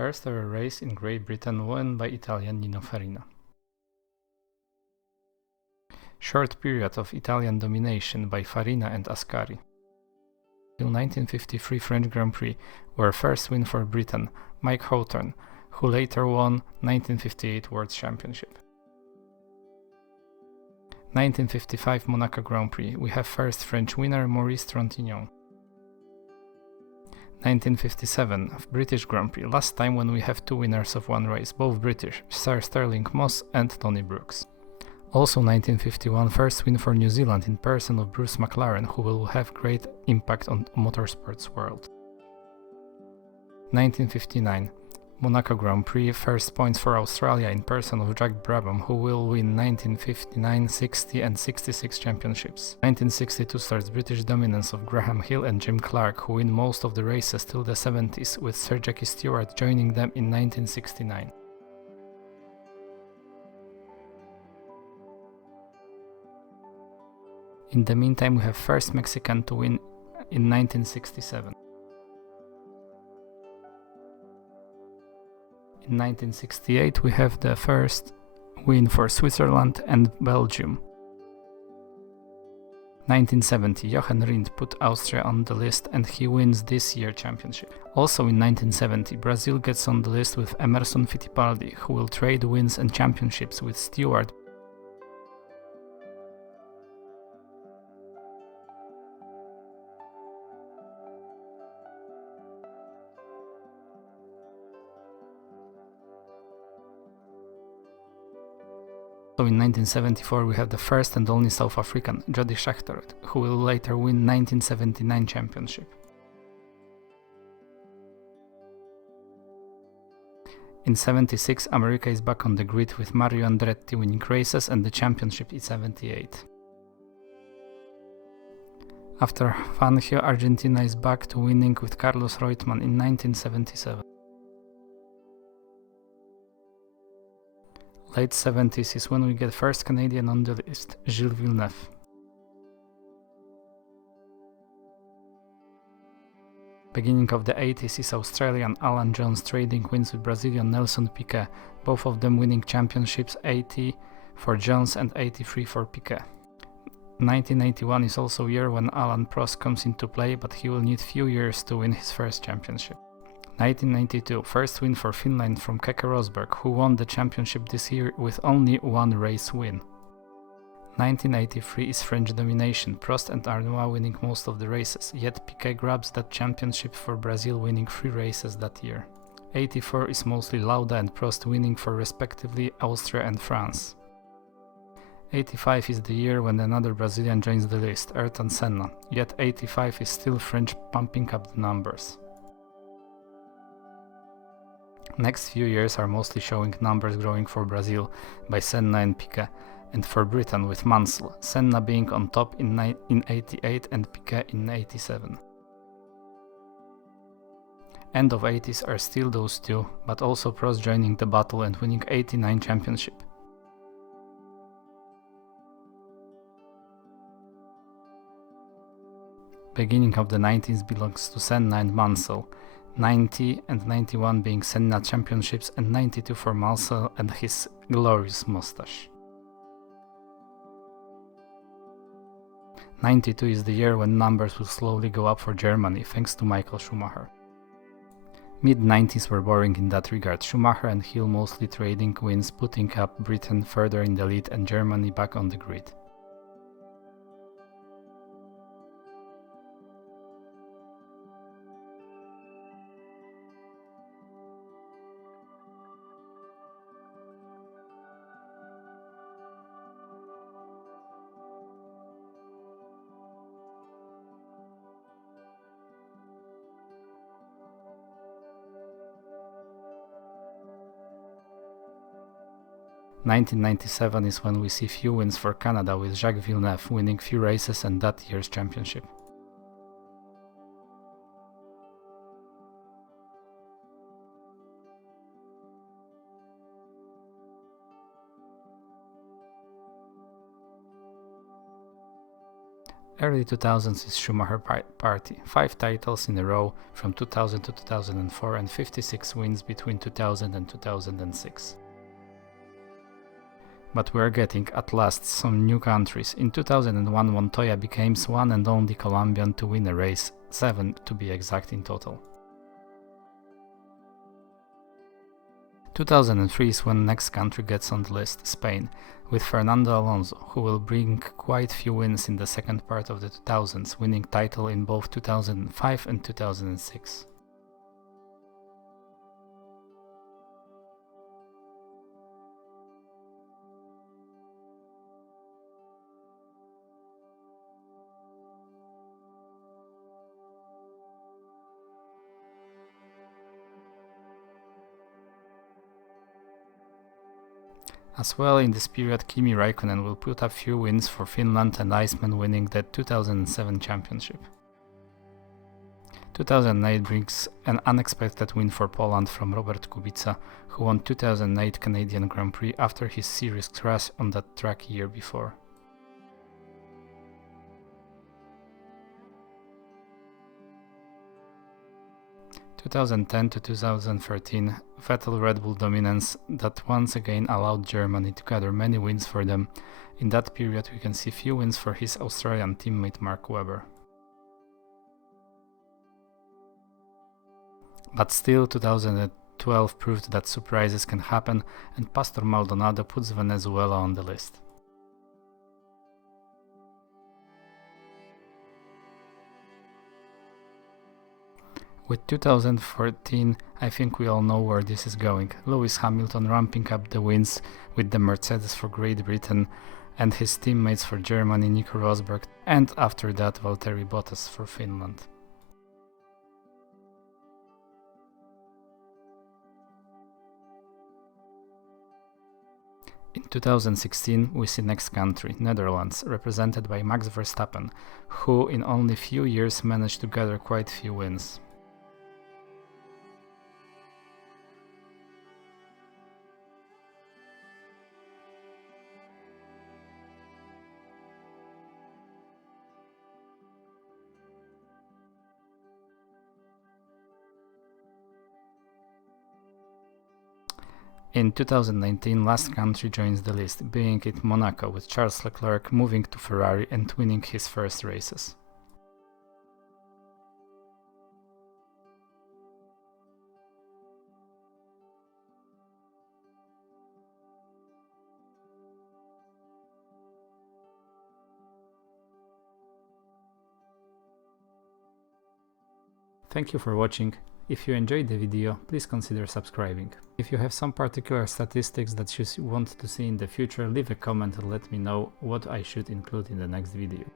First ever race in Great Britain won by Italian Nino Farina. Short period of Italian domination by Farina and Ascari. Till 1953 French Grand Prix, where first win for Britain, Mike Hawthorn, who later won 1958 World Championship. 1955 Monaco Grand Prix, we have first French winner Maurice Trintignant. 1957 British Grand Prix, last time when we have two winners of one race, both British, Sir Sterling Moss and Tony Brooks. Also 1951 first win for New Zealand in person of Bruce McLaren, who will have great impact on motorsports world. 1959 Monaco Grand Prix, first points for Australia in person of Jack Brabham, who will win 1959, 60 and 66 championships. 1962 starts British dominance of Graham Hill and Jim Clark, who win most of the races till the 70s, with Sir Jackie Stewart joining them in 1969. In the meantime, we have first Mexican to win in 1967. In 1968 we have the first win for Switzerland and Belgium. 1970 Jochen Rindt put Austria on the list and he wins this year's championship. Also in 1970 Brazil gets on the list with Emerson Fittipaldi, who will trade wins and championships with Stewart. So in 1974 we have the first and only South African, Jody Scheckter, who will later win 1979 championship. In 76 America is back on the grid with Mario Andretti winning races and the championship in 78. After Fangio, Argentina is back to winning with Carlos Reutemann in 1977. Late 70s is when we get first Canadian on the list, Gilles Villeneuve. Beginning of the 80s is Australian Alan Jones trading wins with Brazilian Nelson Piquet, both of them winning championships, 80 for Jones and 83 for Piquet. 1981 is also a year when Alan Prost comes into play, but he will need few years to win his first championship. 1992, first win for Finland from Keke Rosberg, who won the championship this year with only one race win. 1983 is French domination, Prost and Arnois winning most of the races, yet Piquet grabs that championship for Brazil, winning 3 races that year. 84 is mostly Lauda and Prost winning for respectively Austria and France. 85 is the year when another Brazilian joins the list, Ayrton Senna, yet 85 is still French pumping up the numbers. Next few years are mostly showing numbers growing for Brazil by Senna and Piquet, and for Britain with Mansell, Senna being on top in 88 and Piquet in 87. End of 80s are still those two, but also Prost joining the battle and winning 89 championship. Beginning of the 90s belongs to Senna and Mansell, 90 and 91 being Senna championships and 92 for Mansell and his glorious mustache. 92 is the year when numbers will slowly go up for Germany thanks to Michael Schumacher. Mid-90s were boring in that regard, Schumacher and Hill mostly trading wins, putting up Britain further in the lead and Germany back on the grid. In 1997 is when we see few wins for Canada, with Jacques Villeneuve winning few races and that year's championship. Early 2000s is Schumacher party, 5 titles in a row from 2000 to 2004 and 56 wins between 2000 and 2006. But we're getting at last some new countries. In 2001 Montoya became one and only Colombian to win a race, 7 to be exact in total. 2003 is when next country gets on the list, Spain, with Fernando Alonso, who will bring quite few wins in the second part of the 2000s, winning title in both 2005 and 2006. As well, in this period Kimi Raikkonen will put up few wins for Finland and Iceman winning the 2007 championship. 2008 brings an unexpected win for Poland from Robert Kubica, who won 2008 Canadian Grand Prix after his serious crash on that track year before. In 2010 to 2013, Vettel Red Bull dominance that once again allowed Germany to gather many wins for them. In that period we can see few wins for his Australian teammate Mark Webber. But still 2012 proved that surprises can happen, and Pastor Maldonado puts Venezuela on the list. With 2014, I think we all know where this is going. Lewis Hamilton ramping up the wins with the Mercedes for Great Britain and his teammates for Germany, Nico Rosberg, and after that Valtteri Bottas for Finland. In 2016 we see next country, Netherlands, represented by Max Verstappen, who in only few years managed to gather quite few wins. In 2019, last country joins the list, being it Monaco, with Charles Leclerc moving to Ferrari and winning his first races. Thank you for watching. If you enjoyed the video, please consider subscribing. If you have some particular statistics that you want to see in the future, leave a comment and let me know what I should include in the next video.